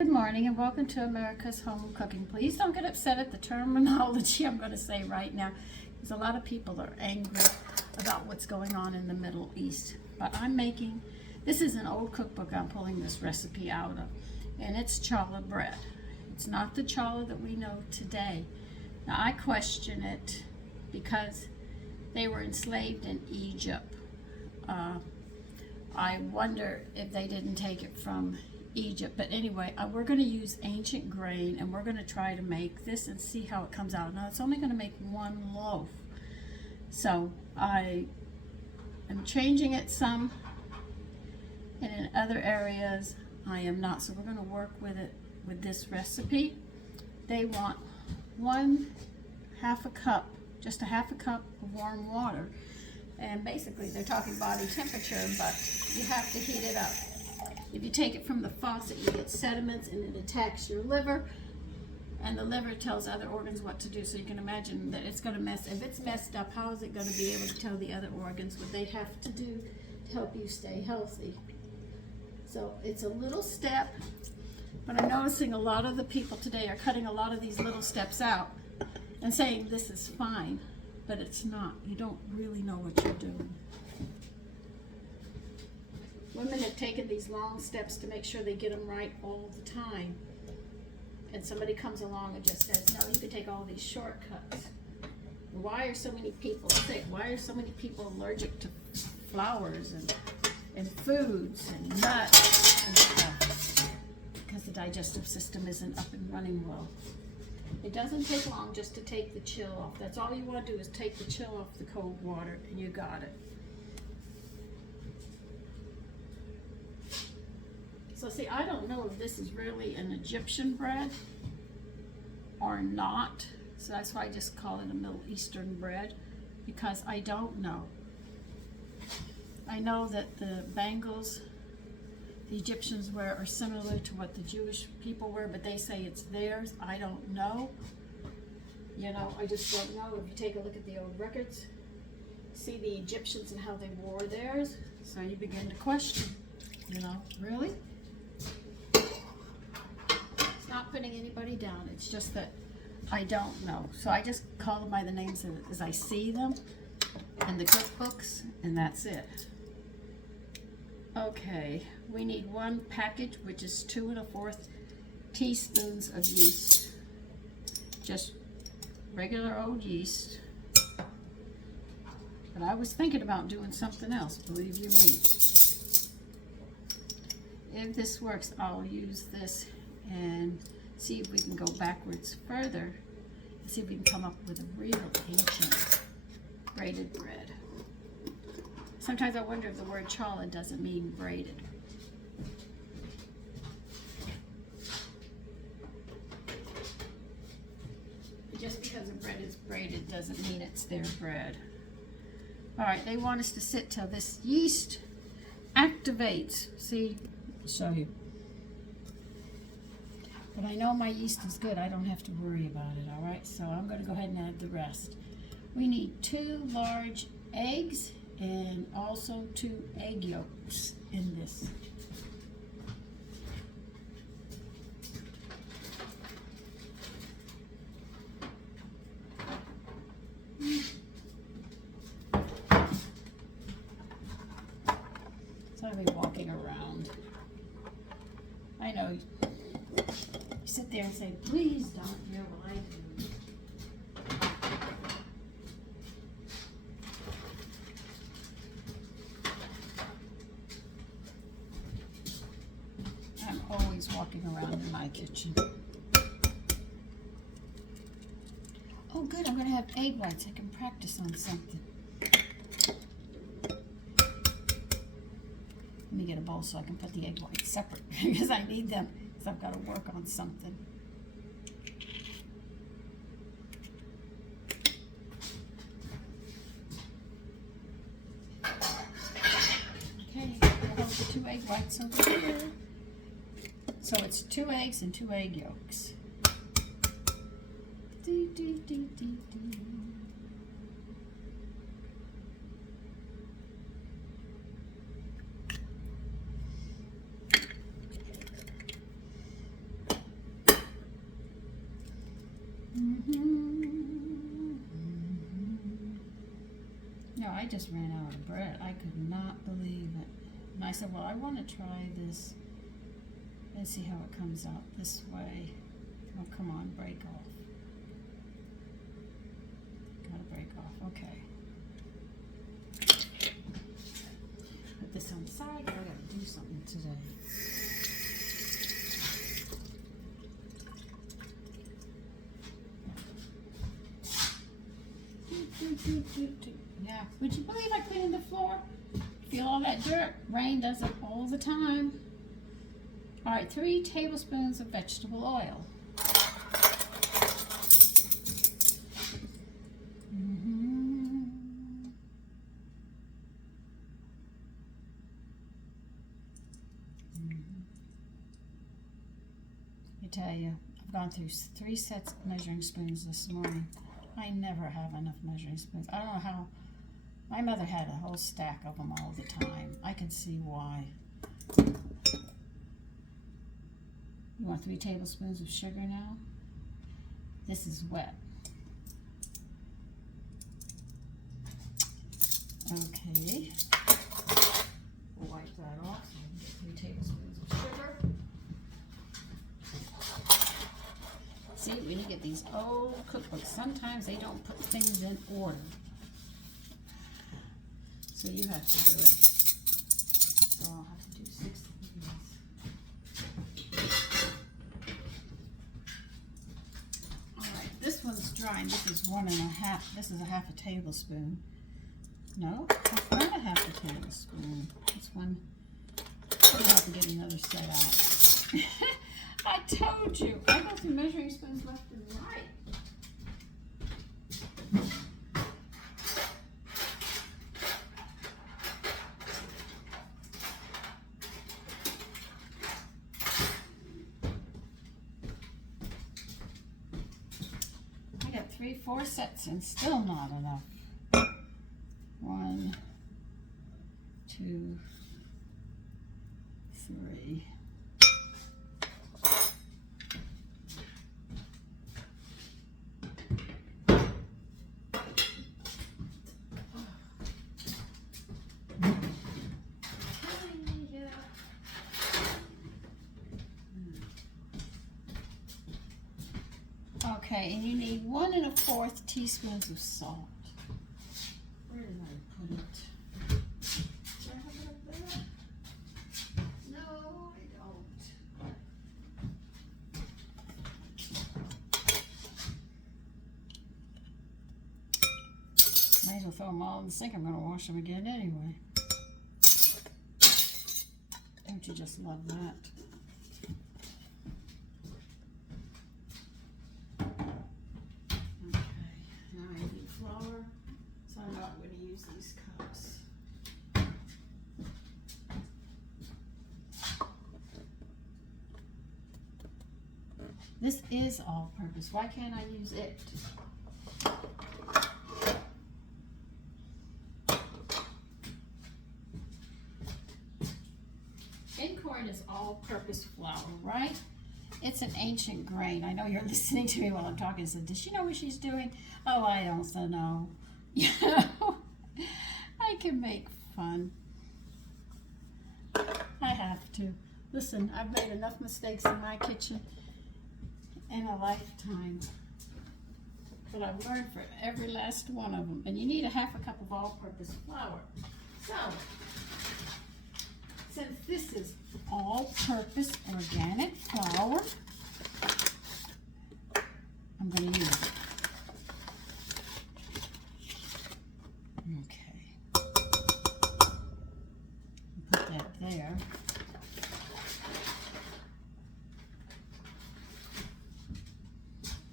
Good morning and welcome to America's Home Cooking. Please don't get upset at the terminology I'm going to say right now, because a lot of people are angry about what's going on in the Middle East. But this is an old cookbook I'm pulling this recipe out of, and it's challah bread. It's not the challah that we know today. Now I question it because they were enslaved in Egypt. I wonder if they didn't take it from Egypt, but anyway, we're going to use ancient grain and we're going to try to make this and see how it comes out. Now it's only going to make one loaf, so I am changing it some, and in other areas I am not. So we're going to work with it with this recipe. They want just a half a cup of warm water, and basically they're talking body temperature, but you have to heat it up. If you take it from the faucet, you get sediments and it attacks your liver, and the liver tells other organs what to do. So you can imagine that it's going to if it's messed up, how is it going to be able to tell the other organs what they have to do to help you stay healthy? So it's a little step, but I'm noticing a lot of the people today are cutting a lot of these little steps out and saying this is fine, but it's not. You don't really know what you're doing. Women have taken these long steps to make sure they get them right all the time. And somebody comes along and just says, no, you can take all these shortcuts. Why are so many people sick? Why are so many people allergic to flowers and foods and nuts and stuff? Because the digestive system isn't up and running well. It doesn't take long just to take the chill off. That's all you want to do is take the chill off the cold water, and you got it. So see, I don't know if this is really an Egyptian bread or not. So that's why I just call it a Middle Eastern bread, because I don't know. I know that the bangles the Egyptians wear are similar to what the Jewish people wear, but they say it's theirs. I don't know. You know, I just don't know. If you take a look at the old records, see the Egyptians and how they wore theirs, so you begin to question, you know, really? Not putting anybody down, it's just that I don't know. So I just call them by the names as I see them in the cookbooks, and that's it. Okay, we need one package, which is 2 1/4 teaspoons of yeast. Just regular old yeast. But I was thinking about doing something else, believe you me. If this works, I'll use this and see if we can go backwards further and see if we can come up with a real ancient braided bread. Sometimes I wonder if the word challah doesn't mean braided. Just because a bread is braided doesn't mean it's their bread. All right, they want us to sit till this yeast activates. See, I'll show you. But I know my yeast is good. I don't have to worry about it, all right? So I'm going to go ahead and add the rest. We need 2 large eggs and also 2 egg yolks in this. So I'll be walking around. I know. Sit there and say, please don't hear what I do. I'm always walking around in my kitchen. Oh good, I'm going to have egg whites. I can practice on something. Let me get a bowl so I can put the egg whites separate because I need them. I've got to work on something. Okay, I'll hold the 2 egg whites over here. So it's 2 eggs and 2 egg yolks. No, I just ran out of bread. I could not believe it. And I said, well, I want to try this. Let's see how it comes out this way. Oh, come on, break off. Gotta break off, okay. Put this on the side, I gotta do something today. Yeah, would you believe I cleaned the floor? Feel all that dirt? Rain does it all the time. All right, 3 tablespoons of vegetable oil. I tell you, I've gone through 3 sets of measuring spoons this morning. I never have enough measuring spoons. I don't know how. My mother had a whole stack of them all the time. I can see why. You want 3 tablespoons of sugar now? This is wet. Okay. We'll wipe that off so we can get 3 tablespoons of sugar. See, when you get these old cookbooks, sometimes they don't put things in order. So you have to do it. So I'll have to do 6 of these. Alright, this one's dry and this is 1.5. This is a 1/2 tablespoon. No, that's not a 1/2 tablespoon. This one, I'll have to get another set out. I told you, I go through measuring spoons left and right. I got 3-4 sets and still not enough. 1, 2, 3. Okay, and you need 1 1/4 teaspoons of salt. Where did I put it? Do I have it up there? No, I don't. Might as well throw them all in the sink. I'm going to wash them again anyway. Don't you just love that? So I'm not going to use these cups. This is all-purpose. Why can't I use it? Incorn is all-purpose flour, right? It's an ancient grain. I know you're listening to me while I'm talking. So, does she know what she's doing? Oh, I don't know. You know, I can make fun. I have to. Listen, I've made enough mistakes in my kitchen in a lifetime. But I've learned for every last one of them. And you need a 1/2 cup of all-purpose flour. So, since this is all-purpose organic flour, I'm going to use it. Okay. Put that there.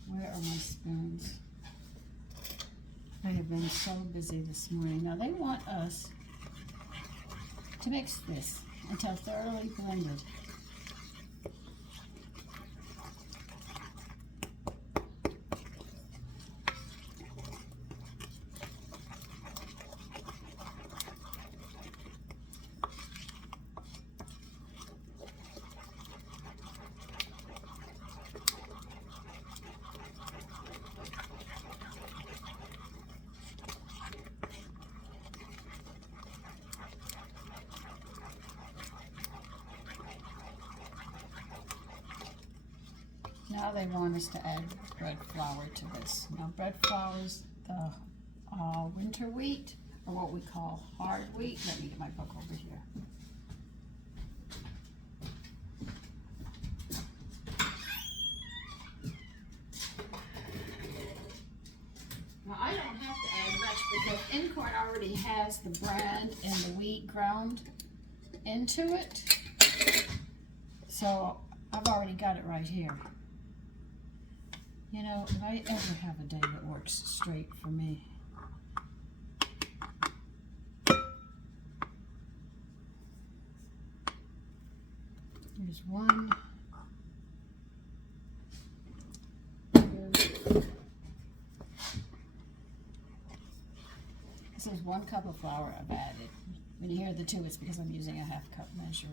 Where are my spoons? I have been so busy this morning. Now they want us to mix this until thoroughly blended. Now they want us to add bread flour to this. Now bread flour is the winter wheat, or what we call hard wheat. Let me get my book over here. Now I don't have to add much because Incorn already has the bran and the wheat ground into it. So I've already got it right here. You know, if I ever have a day that works straight for me. Here's one. This is 1 cup of flour I've added. When you hear the 2, it's because I'm using a 1/2 cup measure.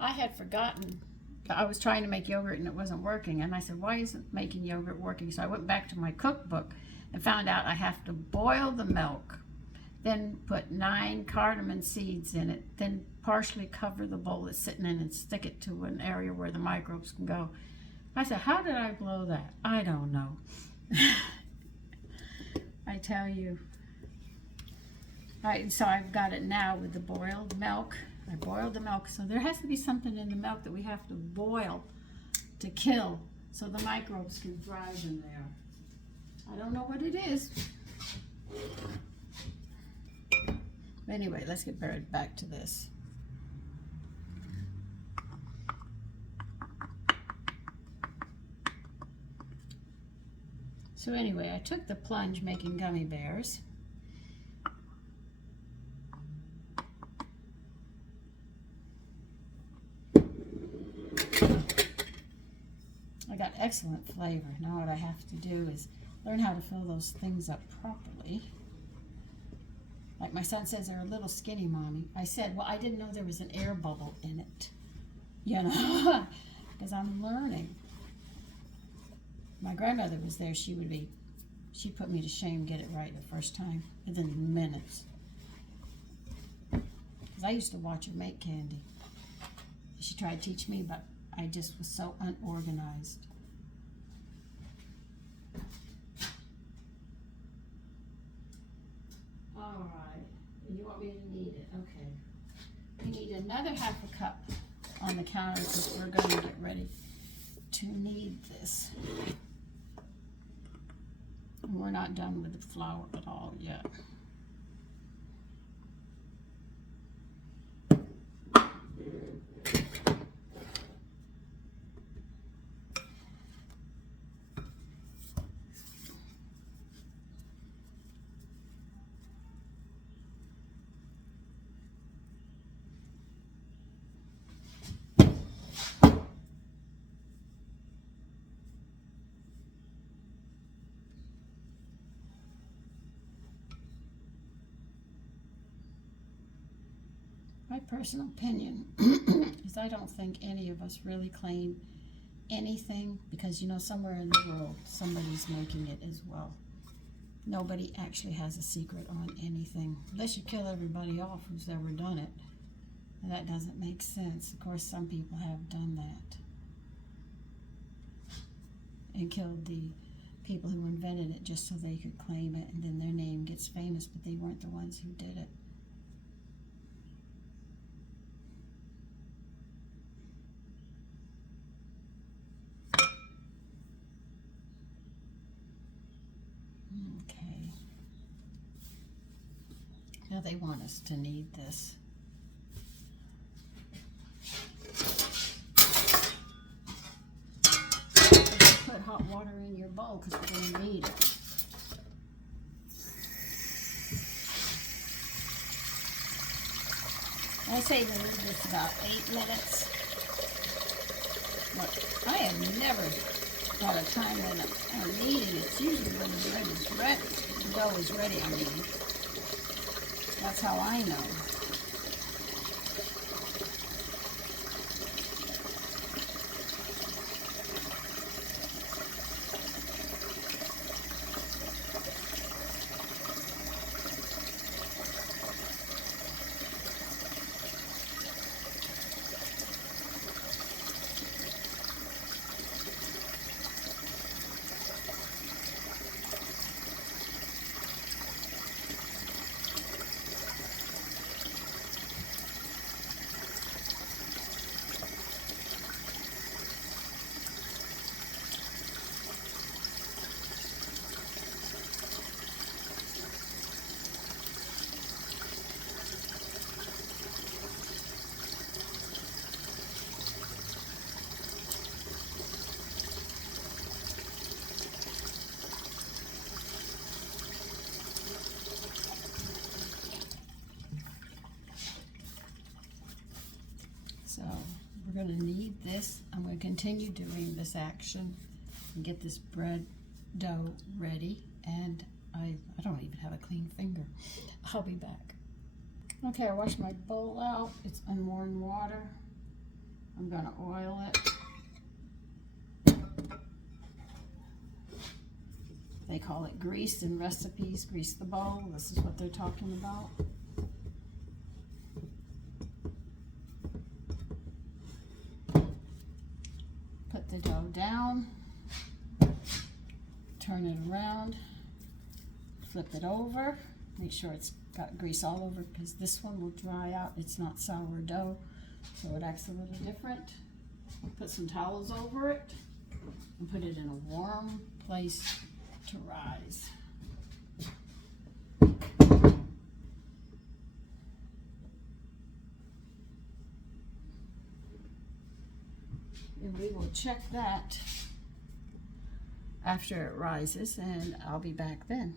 I had forgotten. I was trying to make yogurt and it wasn't working, and I said, why isn't making yogurt working? So I went back to my cookbook and found out I have to boil the milk, then put 9 cardamom seeds in it, then partially cover the bowl it's sitting in and stick it to an area where the microbes can go. I said, how did I blow that? I don't know. I tell you. All right, so I've got it now with the boiled milk. I boiled the milk, so there has to be something in the milk that we have to boil to kill so the microbes can thrive in there. I don't know what it is. But anyway, let's get back to this. So anyway, I took the plunge making gummy bears. Got excellent flavor. Now what I have to do is learn how to fill those things up properly. Like my son says, they're a little skinny, Mommy. I said, well, I didn't know there was an air bubble in it. You know, because I'm learning. My grandmother was there. She put me to shame, get it right the first time, within minutes. Because I used to watch her make candy. She tried to teach me, but I just was so unorganized. All right, and you want me to knead it? Okay. We need another 1/2 cup on the counter because we're going to get ready to knead this. And we're not done with the flour at all yet. My personal opinion is I don't think any of us really claim anything because, you know, somewhere in the world somebody's making it as well. Nobody actually has a secret on anything unless you kill everybody off who's ever done it. And that doesn't make sense. Of course, some people have done that and killed the people who invented it just so they could claim it, and then their name gets famous, but they weren't the ones who did it. Okay. Now they want us to knead this. Put hot water in your bowl because we're going to knead it. I say to knead this about 8 minutes. Look, I have never got a time when I'm kneading. It's usually when the bread is ready. The dough is ready, I mean. That's how I know. So we're going to knead this. I'm going to continue doing this action and get this bread dough ready. And I don't even have a clean finger. I'll be back. Okay, I washed my bowl out. It's in warm water. I'm going to oil it. They call it grease in recipes. Grease the bowl. This is what they're talking about. Put the dough down. Turn it around. Flip it over. Make sure it's got grease all over because this one will dry out. It's not sourdough, so it acts a little different. Put some towels over it and put it in a warm place to rise. And we will check that after it rises, and I'll be back then.